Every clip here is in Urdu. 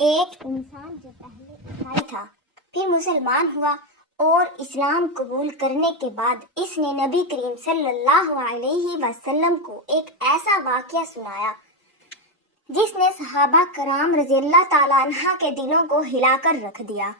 ایک انسان جو پہلے عیسائی تھا پھر مسلمان ہوا اور اسلام قبول کرنے کے بعد اس نے نبی کریم صلی اللہ علیہ وسلم کو ایک ایسا واقعہ سنایا جس نے صحابہ کرام رضی اللہ تعالیٰ عنہ کے دلوں کو ہلا کر رکھ دیا۔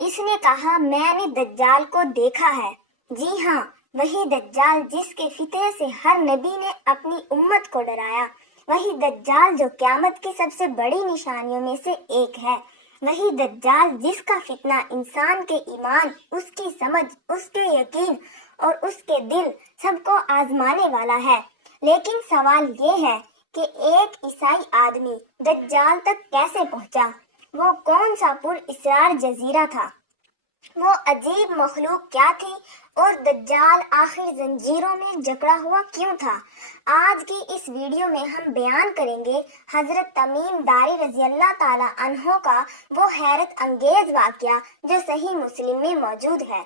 اس نے کہا، میں نے دجال کو دیکھا ہے۔ جی ہاں، وہی دجال جس کے فتنے سے ہر نبی نے اپنی امت کو ڈرایا، وہی دجال جو قیامت کی سب سے بڑی نشانیوں میں سے ایک ہے، وہی دجال جس کا فتنہ انسان کے ایمان، اس کی سمجھ، اس کے یقین اور اس کے دل سب کو آزمانے والا ہے۔ لیکن سوال یہ ہے کہ ایک عیسائی آدمی دجال تک کیسے پہنچا؟ وہ کون سا پر اسرار جزیرہ تھا؟ وہ عجیب مخلوق کیا تھی؟ اور دجال آخر زنجیروں میں جکڑا ہوا کیوں تھا؟ آج کی اس ویڈیو میں ہم بیان کریں گے حضرت تمیم داری رضی اللہ تعالیٰ عنہ کا وہ حیرت انگیز واقعہ جو صحیح مسلم میں موجود ہے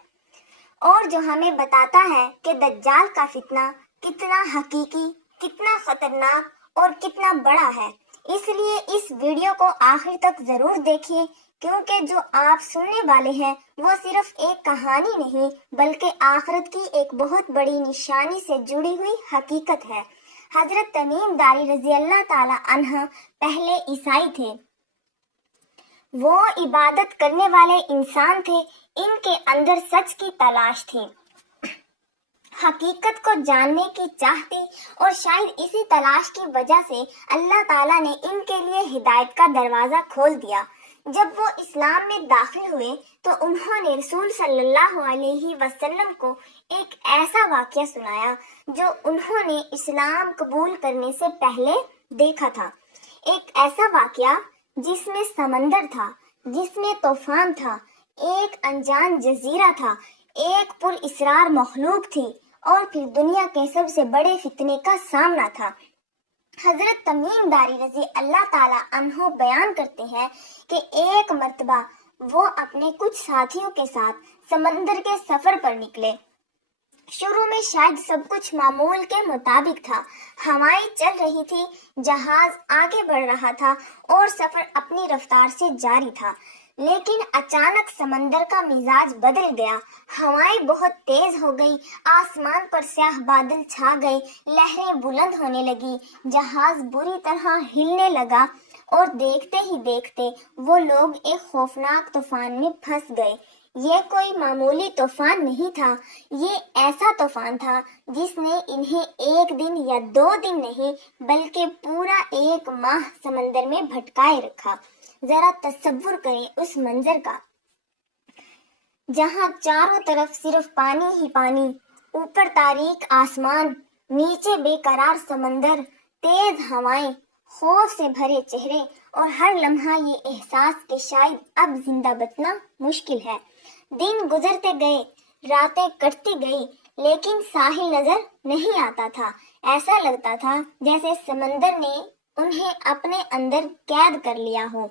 اور جو ہمیں بتاتا ہے کہ دجال کا فتنہ کتنا حقیقی، کتنا خطرناک اور کتنا بڑا ہے۔ اس لیے اس ویڈیو کو آخر تک ضرور دیکھیے، کیونکہ جو آپ سننے والے ہیں وہ صرف ایک کہانی نہیں بلکہ آخرت کی ایک بہت بڑی نشانی سے جڑی ہوئی حقیقت ہے۔ حضرت تمیم داری رضی اللہ تعالی عنہ پہلے عیسائی تھے۔ وہ عبادت کرنے والے انسان تھے، ان کے اندر سچ کی تلاش تھی، حقیقت کو جاننے کی چاہ تھی، اور شاید اسی تلاش کی وجہ سے اللہ تعالیٰ نے ان کے لیے ہدایت کا دروازہ کھول دیا۔ جب وہ اسلام میں داخل ہوئے تو انہوں نے رسول صلی اللہ علیہ وسلم کو ایک ایسا واقعہ سنایا جو انہوں نے اسلام قبول کرنے سے پہلے دیکھا تھا۔ ایک ایسا واقعہ جس میں سمندر تھا، جس میں طوفان تھا، ایک انجان جزیرہ تھا، ایک پر اسرار مخلوق تھی، اور پھر دنیا کے سب سے بڑے فتنے کا سامنا تھا۔ حضرت تمیم داری رضی اللہ تعالیٰ عنہ بیان کرتے ہیں کہ ایک مرتبہ وہ اپنے کچھ ساتھیوں کے ساتھ سمندر کے سفر پر نکلے۔ شروع میں شاید سب کچھ معمول کے مطابق تھا، ہوائیں چل رہی تھی، جہاز آگے بڑھ رہا تھا اور سفر اپنی رفتار سے جاری تھا۔ لیکن اچانک سمندر کا مزاج بدل گیا، ہوائیں بہت تیز ہو گئی، آسمان پر سیاہ بادل چھا گئے، لہریں بلند ہونے لگی، جہاز بری طرح ہلنے لگا اور دیکھتے ہی دیکھتے وہ لوگ ایک خوفناک طوفان میں پھنس گئے۔ یہ کوئی معمولی طوفان نہیں تھا، یہ ایسا طوفان تھا جس نے انہیں ایک دن یا 2 دن نہیں بلکہ پورا 1 ماہ سمندر میں بھٹکائے رکھا۔ ذرا تصور کریں اس منظر کا، جہاں چاروں طرف صرف پانی ہی پانی، اوپر تاریک آسمان، نیچے بے قرار سمندر، تیز ہوائیں، خوف سے بھرے چہرے، اور ہر لمحہ یہ احساس کہ شاید اب زندہ بچنا مشکل ہے۔ دن گزرتے گئے، راتیں کٹتی گئی، لیکن ساحل نظر نہیں آتا تھا۔ ایسا لگتا تھا جیسے سمندر نے انہیں اپنے اندر قید کر لیا ہو۔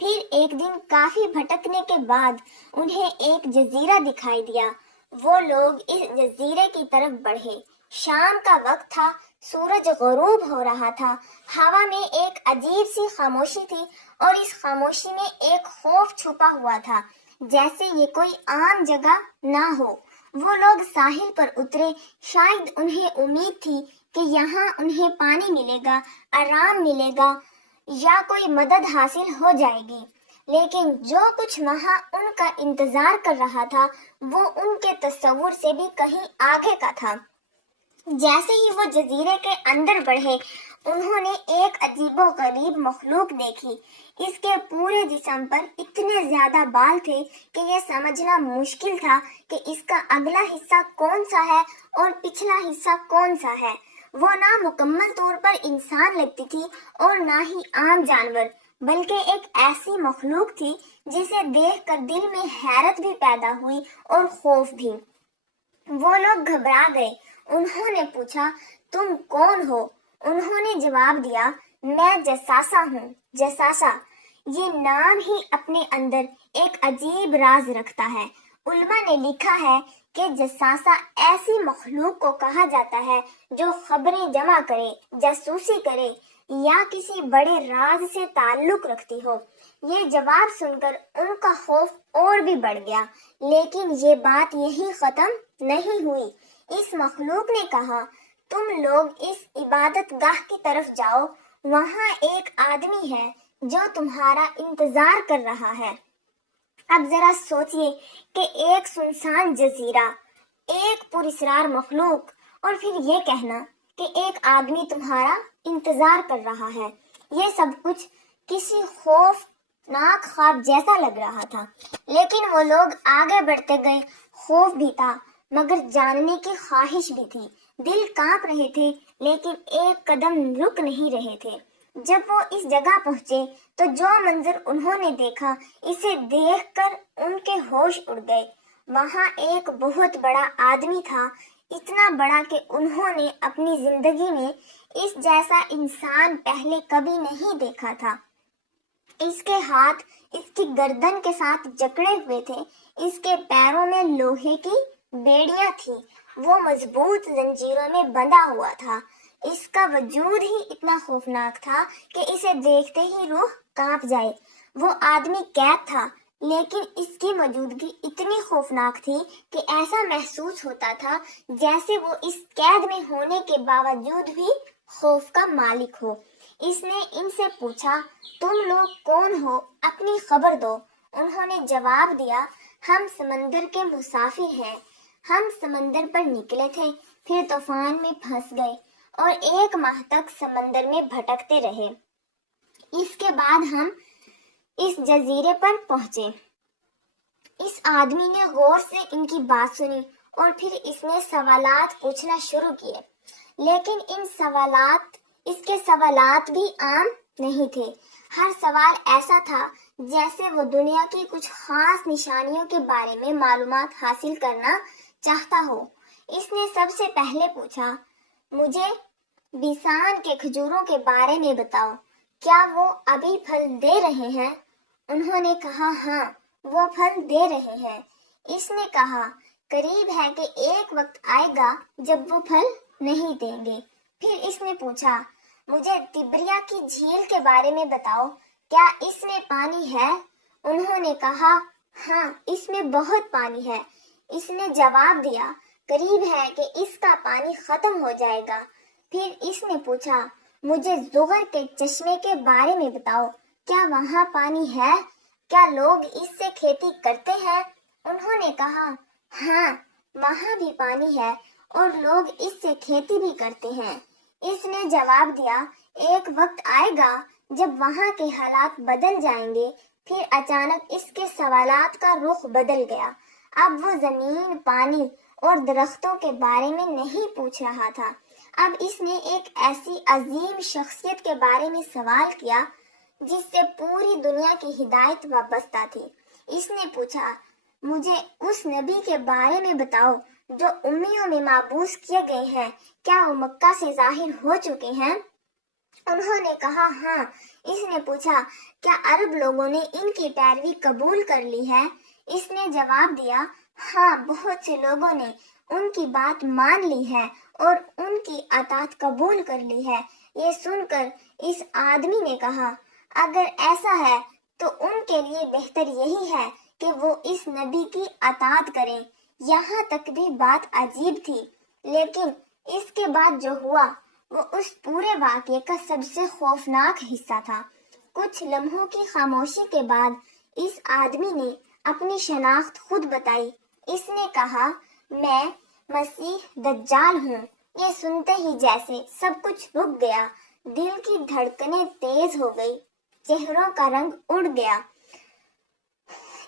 پھر ایک دن کافی بھٹکنے کے بعد انہیں ایک جزیرہ دکھائی دیا۔ وہ لوگ اس جزیرے کی طرف بڑھے۔ شام کا وقت تھا، سورج غروب ہو رہا تھا، ہوا میں ایک عجیب سی خاموشی تھی، اور اس خاموشی میں ایک خوف چھپا ہوا تھا، جیسے یہ کوئی عام جگہ نہ ہو۔ وہ لوگ ساحل پر اترے، شاید انہیں امید تھی کہ یہاں انہیں پانی ملے گا، آرام ملے گا یا کوئی مدد حاصل ہو جائے گی، لیکن جو کچھ وہاں ان کا انتظار کر رہا تھا وہ ان کے تصور سے بھی کہیں آگے کا تھا۔ جیسے ہی وہ جزیرے کے اندر بڑھے، انہوں نے ایک عجیب و غریب مخلوق دیکھی۔ اس کے پورے جسم پر اتنے زیادہ بال تھے کہ یہ سمجھنا مشکل تھا کہ اس کا اگلا حصہ کون سا ہے اور پچھلا حصہ کون سا ہے۔ وہ نہ مکمل طور پر انسان لگتی تھی اور نہ ہی عام جانور، بلکہ ایک ایسی مخلوق تھی جسے دیکھ کر دل میں حیرت بھی پیدا ہوئی اور خوف بھی۔ وہ لوگ گھبرا گئے۔ انہوں نے پوچھا، تم کون ہو؟ انہوں نے جواب دیا، میں جساسہ ہوں۔ جساسہ، یہ نام ہی اپنے اندر ایک عجیب راز رکھتا ہے۔ علماء نے لکھا ہے کہ جساسہ ایسی مخلوق کو کہا جاتا ہے جو خبریں جمع کرے، جاسوسی کرے یا کسی بڑے راز سے تعلق رکھتی ہو۔ یہ جواب سن کر ان کا خوف اور بھی بڑھ گیا، لیکن یہ بات یہی ختم نہیں ہوئی۔ اس مخلوق نے کہا، تم لوگ اس عبادت گاہ کی طرف جاؤ، وہاں ایک آدمی ہے جو تمہارا انتظار کر رہا ہے۔ اب ذرا سوچئے کہ ایک سنسان جزیرہ، ایک پراسرار مخلوق، اور پھر یہ کہنا کہ ایک آدمی تمہارا انتظار کر رہا ہے۔ یہ سب کچھ کسی خوفناک خواب جیسا لگ رہا تھا، لیکن وہ لوگ آگے بڑھتے گئے۔ خوف بھی تھا مگر جاننے کی خواہش بھی تھی۔ دل کانپ رہے تھے لیکن ایک قدم رک نہیں رہے تھے۔ جب وہ اس جگہ پہنچے تو جو منظر انہوں نے دیکھا، اسے دیکھ کر ان کے ہوش اڑ گئے۔ وہاں ایک بہت بڑا آدمی تھا، اتنا بڑا کہ انہوں نے اپنی زندگی میں اس جیسا انسان پہلے کبھی نہیں دیکھا تھا۔ اس کے ہاتھ اس کی گردن کے ساتھ جکڑے ہوئے تھے، اس کے پیروں میں لوہے کی بیڑیاں تھیں، وہ مضبوط زنجیروں میں بندھا ہوا تھا۔ اس کا وجود ہی اتنا خوفناک تھا کہ اسے دیکھتے ہی روح کانپ جائے۔ وہ آدمی قید تھا، لیکن اس کی موجودگی اتنی خوفناک تھی کہ ایسا محسوس ہوتا تھا جیسے وہ اس قید میں ہونے کے باوجود بھی خوف کا مالک ہو۔ اس نے ان سے پوچھا، تم لوگ کون ہو؟ اپنی خبر دو۔ انہوں نے جواب دیا، ہم سمندر کے مسافر ہیں۔ ہم سمندر پر نکلے تھے، پھر طوفان میں پھنس گئے اور 1 ماہ تک سمندر میں بھٹکتے رہے۔ اس کے بعد ہم اس جزیرے پر پہنچے۔ اس آدمی نے غور سے ان کی بات سنی اور پھر اس نے سوالات پوچھنا شروع کیے، لیکن اس کے سوالات بھی عام نہیں تھے۔ ہر سوال ایسا تھا جیسے وہ دنیا کی کچھ خاص نشانیوں کے بارے میں معلومات حاصل کرنا چاہتا ہو۔ اس نے سب سے پہلے پوچھا، مجھے بیسان کے کھجوروں کے بارے میں بتاؤ، کیا وہ ابھی پھل دے رہے ہیں؟ انہوں نے کہا، ہاں، وہ پھل دے رہے ہیں۔ اس نے کہا، قریب ہے کہ ایک وقت آئے گا جب وہ پھل نہیں دیں گے۔ پھر اس نے پوچھا، مجھے تبریا کی جھیل کے بارے میں بتاؤ، کیا اس میں پانی ہے؟ انہوں نے کہا، ہاں، اس میں بہت پانی ہے۔ اس نے جواب دیا، قریب ہے کہ اس کا پانی ختم ہو جائے گا۔ پھر اس نے پوچھا، مجھے زغر کے چشمے کے بارے میں بتاؤ، کیا وہاں پانی ہے؟ کیا لوگ اس سے کھیتی کرتے ہیں؟ انہوں نے کہا، ہاں، وہاں بھی پانی ہے اور لوگ اس سے کھیتی بھی کرتے ہیں۔ اس نے جواب دیا، ایک وقت آئے گا جب وہاں کے حالات بدل جائیں گے۔ پھر اچانک اس کے سوالات کا رخ بدل گیا۔ اب وہ زمین، پانی اور درختوں کے بارے میں نہیں پوچھ رہا تھا۔ اب اس نے ایک ایسی عظیم شخصیت کے بارے میں سوال کیا جس سے پوری دنیا کی ہدایت وابستہ تھی۔ اس نے پوچھا، مجھے اس نبی کے بارے میں بتاؤ جو امیوں میں مابعوث کیے گئے ہیں، کیا وہ مکہ سے ظاہر ہو چکے ہیں؟ انہوں نے کہا، ہاں۔ اس نے پوچھا، کیا عرب لوگوں نے ان کی پیروی قبول کر لی ہے؟ اس نے جواب دیا، ہاں، بہت سے لوگوں نے ان کی بات مان لی ہے اور ان کی اطاعت قبول کر لی ہے۔ یہ سن کر اس آدمی نے کہا، اگر ایسا ہے تو ان کے لیے بہتر یہی ہے کہ وہ اس نبی کی اطاعت کریں۔ یہاں تک بھی بات عجیب تھی، لیکن اس کے بعد جو ہوا وہ اس پورے واقعے کا سب سے خوفناک حصہ تھا۔ کچھ لمحوں کی خاموشی کے بعد اس آدمی نے اپنی شناخت خود بتائی۔ اس نے کہا، میں مسیح دجال ہوں۔ یہ سنتے ہی جیسے سب کچھ رک گیا، دل کی دھڑکنیں تیز ہو گئی، چہروں کا رنگ اڑ گیا۔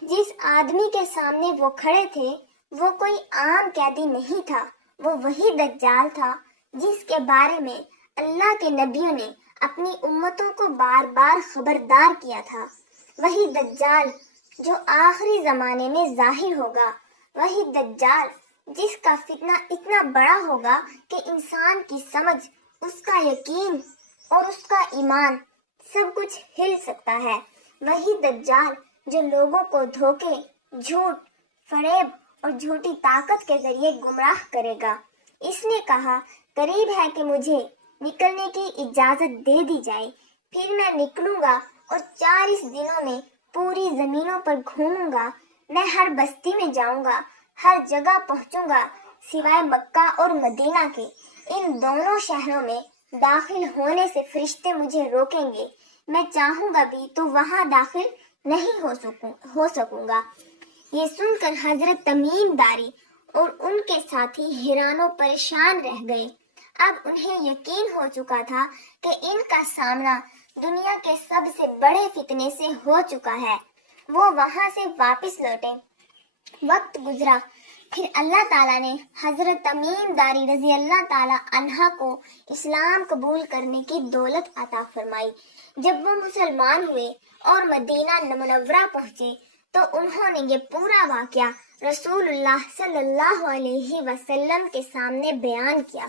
جس آدمی کے سامنے وہ کھڑے تھے وہ کوئی عام قیدی نہیں تھا، وہ وہی دجال تھا جس کے بارے میں اللہ کے نبیوں نے اپنی امتوں کو بار بار خبردار کیا تھا۔ وہی دجال جو آخری زمانے میں ظاہر ہوگا، وہی دجال جس کا فتنہ اتنا بڑا ہوگا کہ انسان کی سمجھ، اس کا یقین اور اس کا ایمان سب کچھ ہل سکتا ہے۔ وہی دجال جو لوگوں کو دھوکے، جھوٹ، فریب اور جھوٹی طاقت کے ذریعے گمراہ کرے گا۔ اس نے کہا، قریب ہے کہ مجھے نکلنے کی اجازت دے دی جائے، پھر میں نکلوں گا اور 40 دنوں میں پوری زمینوں پر گھوموں گا۔ میں ہر بستی میں جاؤں گا، ہر جگہ پہنچوں گا سوائے مکہ اور مدینہ کے۔ ان دونوں شہروں میں داخل ہونے سے فرشتے مجھے روکیں گے، میں چاہوں گا بھی تو وہاں داخل نہیں ہو سکوں گا۔ یہ سن کر حضرت تمیم داری اور ان کے ساتھی حیران و پریشان رہ گئے۔ اب انہیں یقین ہو چکا تھا کہ ان کا سامنا دنیا کے سب سے بڑے فتنے سے ہو چکا ہے۔ وہ وہاں سے واپس لوٹے۔ وقت گزرا، پھر اللہ تعالیٰ نے حضرت تمیم داری رضی اللہ تعالیٰ عنہ کو اسلام قبول کرنے کی دولت عطا فرمائی۔ جب وہ مسلمان ہوئے اور مدینہ منورہ پہنچے تو انہوں نے یہ پورا واقعہ رسول اللہ صلی اللہ علیہ وسلم کے سامنے بیان کیا۔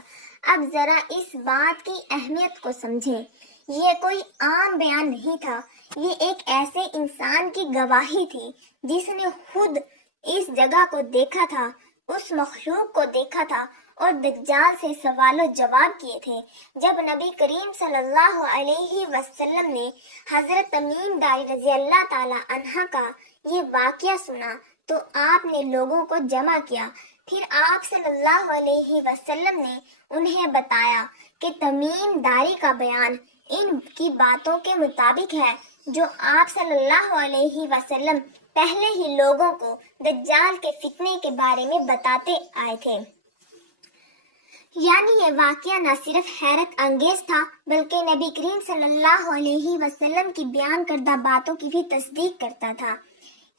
اب ذرا اس بات کی اہمیت کو سمجھیں۔ یہ کوئی عام بیان نہیں تھا، یہ ایک ایسے انسان کی گواہی تھی جس نے خود اس جگہ کو دیکھا تھا، اس مخلوق کو دیکھا تھا اور دجال سے سوال و جواب کیے تھے۔ جب نبی کریم صلی اللہ علیہ وسلم نے حضرت تمیم داری رضی اللہ تعالی عنہ کا یہ واقعہ سنا تو آپ نے لوگوں کو جمع کیا۔ پھر آپ صلی اللہ علیہ وسلم نے انہیں بتایا کہ تمیم داری کا بیان ان کی باتوں کے مطابق ہے جو آپ صلی اللہ علیہ وسلم پہلے ہی لوگوں کو دجال کے فتنے کے بارے میں بتاتے آئے تھے۔ یعنی یہ واقعہ نہ صرف حیرت انگیز تھا بلکہ نبی کریم صلی اللہ علیہ وسلم کی بیان کردہ باتوں کی بھی تصدیق کرتا تھا۔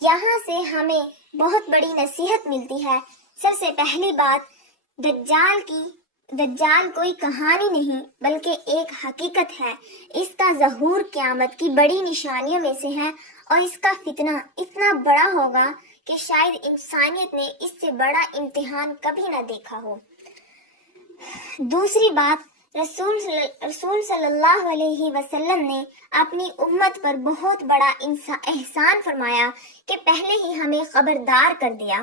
یہاں سے ہمیں بہت بڑی نصیحت ملتی ہے۔ سب سے پہلی بات، دجال کوئی کہانی نہیں بلکہ ایک حقیقت ہے۔ اس کا ظہور قیامت کی بڑی نشانیوں میں سے ہے اور اس کا فتنہ اتنا بڑا ہوگا کہ شاید انسانیت نے اس سے بڑا امتحان کبھی نہ دیکھا ہو۔ دوسری بات، رسول صلی اللہ علیہ وسلم نے اپنی امت پر بہت بڑا احسان فرمایا کہ پہلے ہی ہمیں خبردار کر دیا۔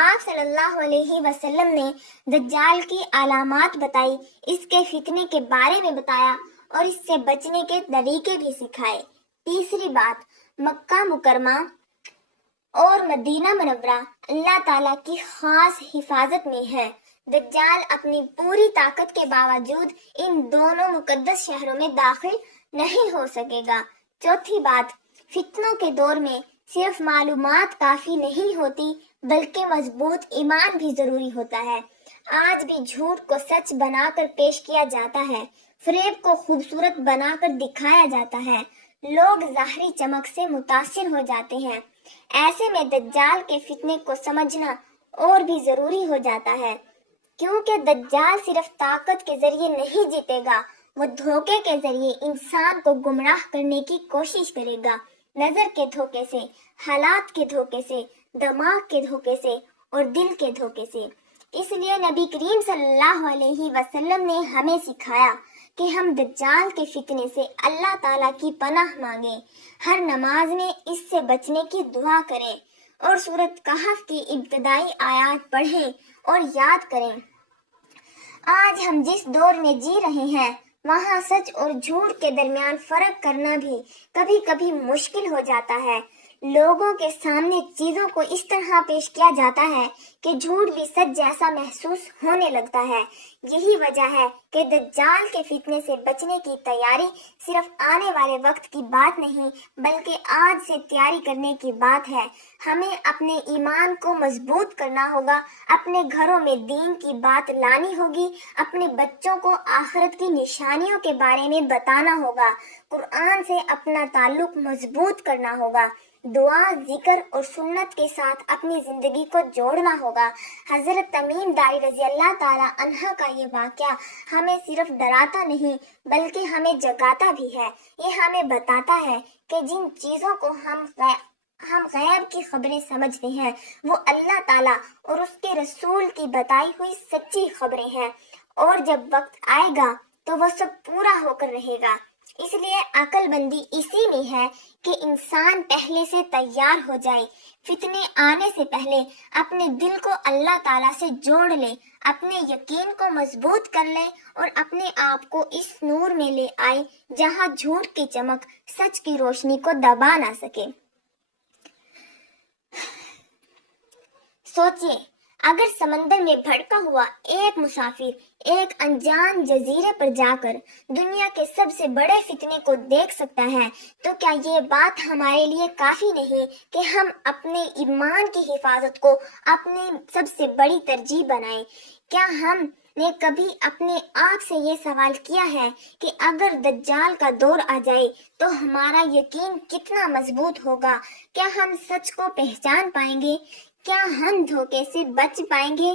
آپ صلی اللہ علیہ وسلم نے دجال کی علامات بتائی، اس کے فتنے کے بارے میں بتایا اور اس سے بچنے کے طریقے بھی سکھائے۔ تیسری بات، مکہ مکرمہ اور مدینہ منورہ اللہ تعالیٰ کی خاص حفاظت میں ہے۔ دجال اپنی پوری طاقت کے باوجود ان دونوں مقدس شہروں میں داخل نہیں ہو سکے گا۔ چوتھی بات، فتنوں کے دور میں صرف معلومات کافی نہیں ہوتی بلکہ مضبوط ایمان بھی ضروری ہوتا ہے۔ آج بھی جھوٹ کو سچ بنا کر پیش کیا جاتا ہے، فریب کو خوبصورت بنا کر دکھایا جاتا ہے، لوگ ظاہری چمک سے متاثر ہو جاتے ہیں۔ ایسے میں دجال کے فتنے کو سمجھنا اور بھی ضروری ہو جاتا ہے، کیونکہ دجال صرف طاقت کے ذریعے نہیں جیتے گا، وہ دھوکے کے ذریعے انسان کو گمراہ کرنے کی کوشش کرے گا، نظر کے دھوکے سے، حالات کے دھوکے سے، دماغ کے دھوکے سے اور دل کے دھوکے سے۔ اس لیے نبی کریم صلی اللہ علیہ وسلم نے ہمیں سکھایا کہ ہم دجال کے فتنے سے اللہ تعالیٰ کی پناہ مانگیں، ہر نماز میں اس سے بچنے کی دعا کریں اور سورۃ کہف کی ابتدائی آیات پڑھیں اور یاد کریں۔ آج ہم جس دور میں جی رہے ہیں وہاں سچ اور جھوٹ کے درمیان فرق کرنا بھی کبھی کبھی مشکل ہو جاتا ہے۔ لوگوں کے سامنے چیزوں کو اس طرح پیش کیا جاتا ہے کہ جھوٹ بھی سچ جیسا محسوس ہونے لگتا ہے۔ یہی وجہ ہے کہ دجال کے فتنے سے بچنے کی تیاری صرف آنے والے وقت کی بات نہیں بلکہ آج سے تیاری کرنے کی بات ہے۔ ہمیں اپنے ایمان کو مضبوط کرنا ہوگا، اپنے گھروں میں دین کی بات لانی ہوگی، اپنے بچوں کو آخرت کی نشانیوں کے بارے میں بتانا ہوگا، قرآن سے اپنا تعلق مضبوط کرنا ہوگا، دعا، ذکر اور سنت کے ساتھ اپنی زندگی کو جوڑنا ہوگا۔ حضرت تمیم داری رضی اللہ تعالی عنہ کا یہ واقعہ ہمیں صرف ڈراتا نہیں بلکہ ہمیں جگاتا بھی ہے۔ یہ ہمیں بتاتا ہے کہ جن چیزوں کو ہم غیب کی خبریں سمجھتے ہیں وہ اللہ تعالیٰ اور اس کے رسول کی بتائی ہوئی سچی خبریں ہیں، اور جب وقت آئے گا تو وہ سب پورا ہو کر رہے گا۔ اس لیے عقل بندی اسی میں ہے کہ انسان پہلے سے تیار ہو جائے، فتنے آنے سے پہلے اپنے دل کو اللہ تعالیٰ سے جوڑ لے، اپنے یقین کو مضبوط کر لے اور اپنے آپ کو اس نور میں لے آئے جہاں جھوٹ کی چمک سچ کی روشنی کو دبا نہ سکے۔ سوچئے، اگر سمندر میں بھٹکا ہوا ایک مسافر ایک انجان جزیرے پر جا کر دنیا کے سب سے بڑے فتنے کو دیکھ سکتا ہے تو کیا یہ بات ہمارے لیے کافی نہیں کہ ہم اپنے ایمان کی حفاظت کو اپنی سب سے بڑی ترجیح بنائیں؟ کیا ہم نے کبھی اپنے آپ سے یہ سوال کیا ہے کہ اگر دجال کا دور آ جائے تو ہمارا یقین کتنا مضبوط ہوگا؟ کیا ہم سچ کو پہچان پائیں گے؟ کیا ہم دھوکے سے بچ پائیں گے؟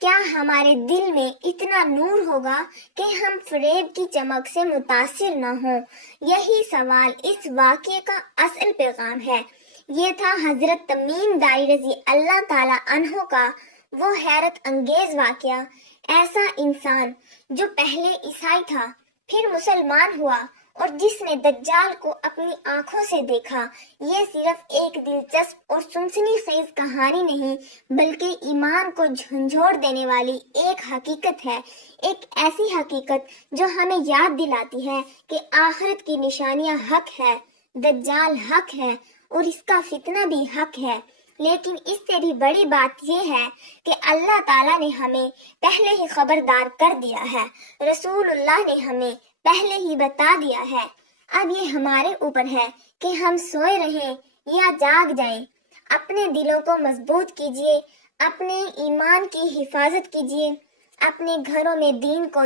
کیا ہمارے دل میں اتنا نور ہوگا کہ ہم فریب کی چمک سے متاثر نہ ہوں؟ یہی سوال اس واقعے کا اصل پیغام ہے۔ یہ تھا حضرت تمیم داری رضی اللہ تعالی عنہ کا وہ حیرت انگیز واقعہ۔ ایسا انسان جو پہلے عیسائی تھا، پھر مسلمان ہوا اور جس نے دجال کو اپنی آنکھوں سے دیکھا، یہ صرف ایک دلچسپ اور سنسنی خیز کہانی نہیں بلکہ ایمان کو جھنجھوڑ دینے والی ایک حقیقت ہے، ایک ایسی حقیقت جو ہمیں یاد دلاتی ہے کہ آخرت کی نشانیاں حق ہے، دجال حق ہے اور اس کا فتنہ بھی حق ہے۔ لیکن اس سے بھی بڑی بات یہ ہے کہ اللہ تعالیٰ نے ہمیں پہلے ہی خبردار کر دیا ہے، رسول اللہ نے ہمیں پہلے ہی بتا دیا ہے۔ اب یہ ہمارے اوپر ہے کہ ہم سوئے رہیں یا جاگ جائیں۔ اپنے دلوں کو مضبوط کیجیے، اپنے ایمان کی حفاظت کیجیے، اپنے گھروں میں دین کو